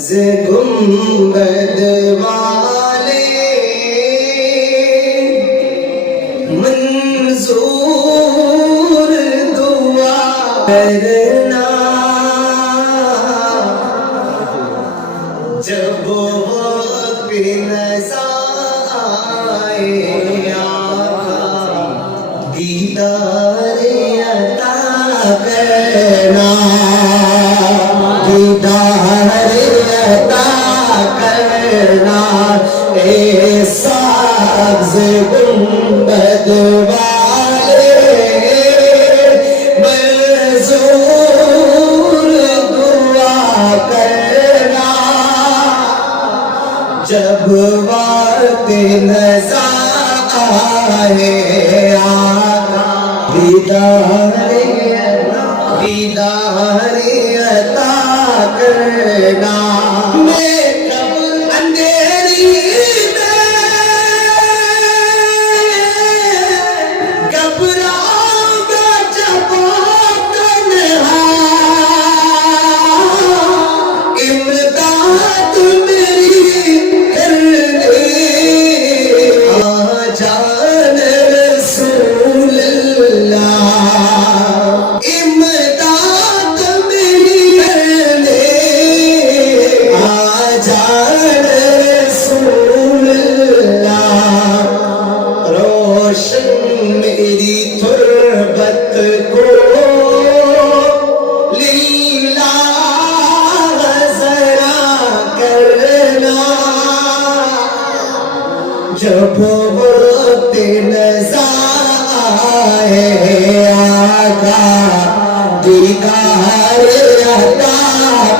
से गुंबद वाले मंजूर दुआ करना जब वक्त नज़ा आए आका दीदार अता करना दीदार अता करना ए सब्ज़ गुंबद वाले मंजूर दुआ करना जब वक्त नज़ा आए आका दीदार अता करना। मैं कब अंधेरी में घबराऊंगा जब तन्हा इमदाद मेरी करने आ जान रसूल अल्लाह इमदाद मेरी करने आ जान रसूल अल्लाह रोशन मेरी तुरबत को लीला जरा करना जब वक्त नज़ा आए आका दीदार अता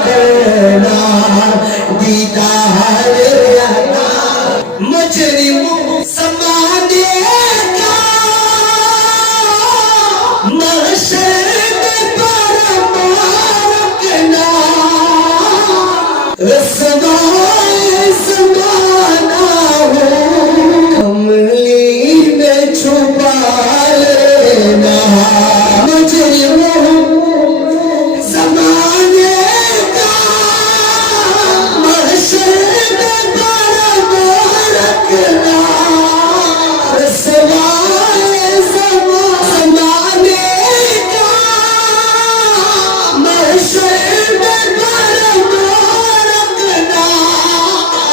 करना दीदार अता मुजरिम समाने का महशर पर मारकना रसवाए ज़माना हो कमली में छुपा लेना मुजरिम ज़माने का महशर पर मारकना रसवाए ज़माने का महशर पर मारकना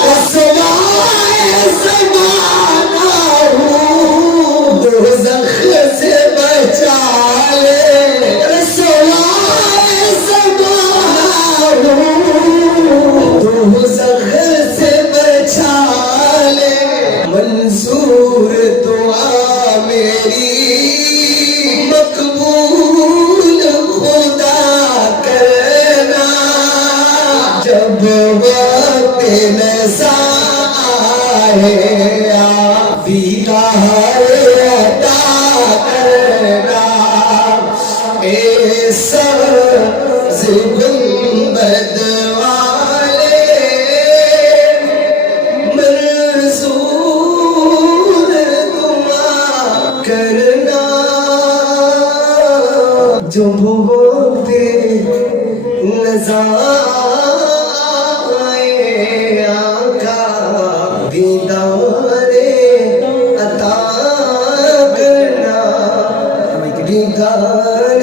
रसवाए ज़माना हो दोज़ख से बचा ले रसवाए ज़माना हो दोज़ख से बचा ले मंजूर दुआ मेरी मकबूल खुदा करना जब वक्त नज़ा आए दीदार अता करना ए सब्ज़ गुंबद वाले मंजूर दुआ करना जो होते नज़ा आए आका दीदार अता करना दीदार